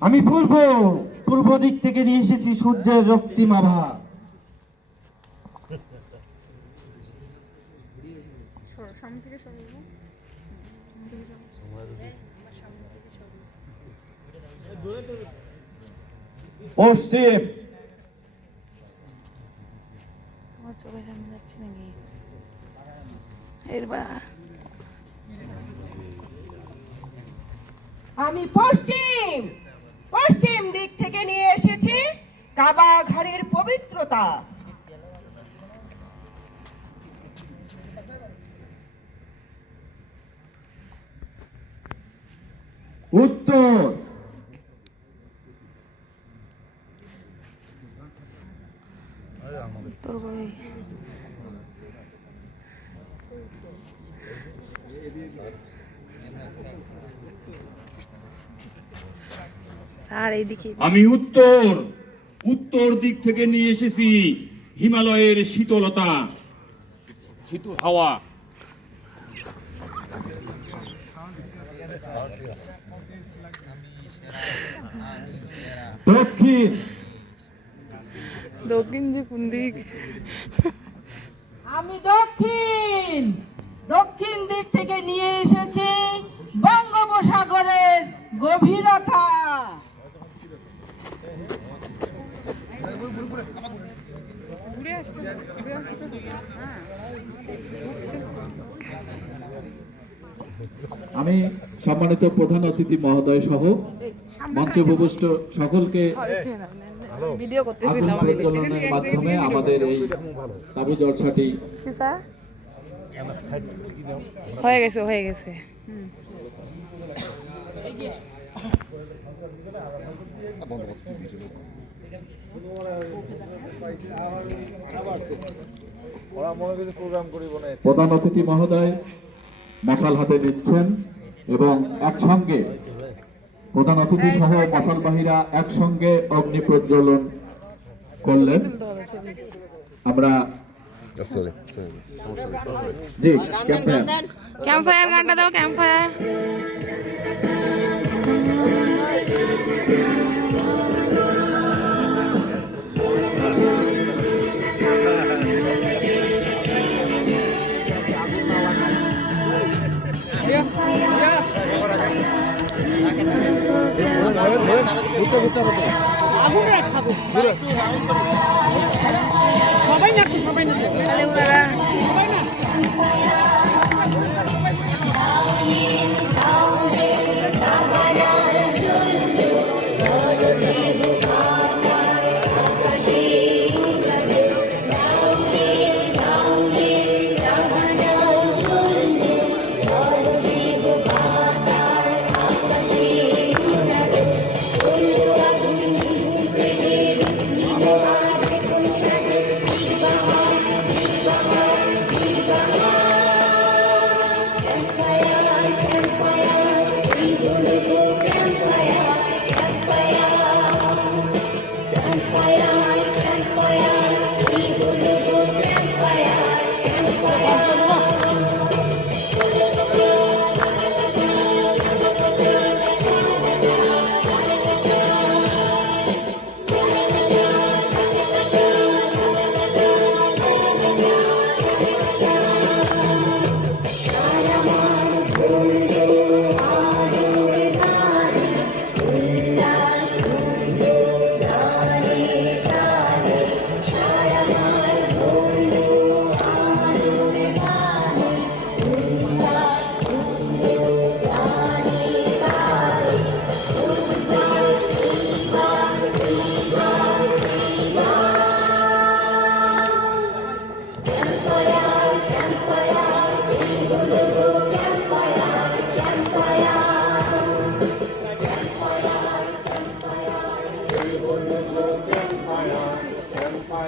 আমি পূর্ব দিক থেকে নিয়ে এসেছি সূর্যের রক্তিম আভা। পশ্চিম চোখের সামনে যাচ্ছে নাকি এরবা আমি পশ্চিম দিক থেকে নিয়ে এসেছি কাবা ঘরের পবিত্রতা। উত্তর উত্তর কই স্যার এইদিকে আমি উত্তর দিক থেকে নিয়ে এসেছি হিমালয়ের শীতলতা, শীতল হাওয়া। দক্ষিণ দক্ষিণ যে কোন দিক আমি দক্ষিণ দিক থেকে নিয়ে এসেছি বঙ্গোপসাগরের গভীরতা। আমি সম্মানিত প্রধান অতিথি মহোদয় সহ মঞ্চে উপবিষ্ট সকলকে ভিডিও করতেছিলাম আগুন প্রজ্বলনের মাধ্যমে আমাদের এই তাবু জলসাটি হয়ে গেছে প্রধান অতিথি মহোদয় মশাল হাতে দিচ্ছেন এবং একসঙ্গে প্রধান অতিথি সহ মশালবাহীরা একসঙ্গে অগ্নি প্রজ্বলন করলেন। আমরা জি ক্যাম্প ফায়ার গানটা দাও ক্যাম্প ফায়ার সবাই না তাহলে ওনারা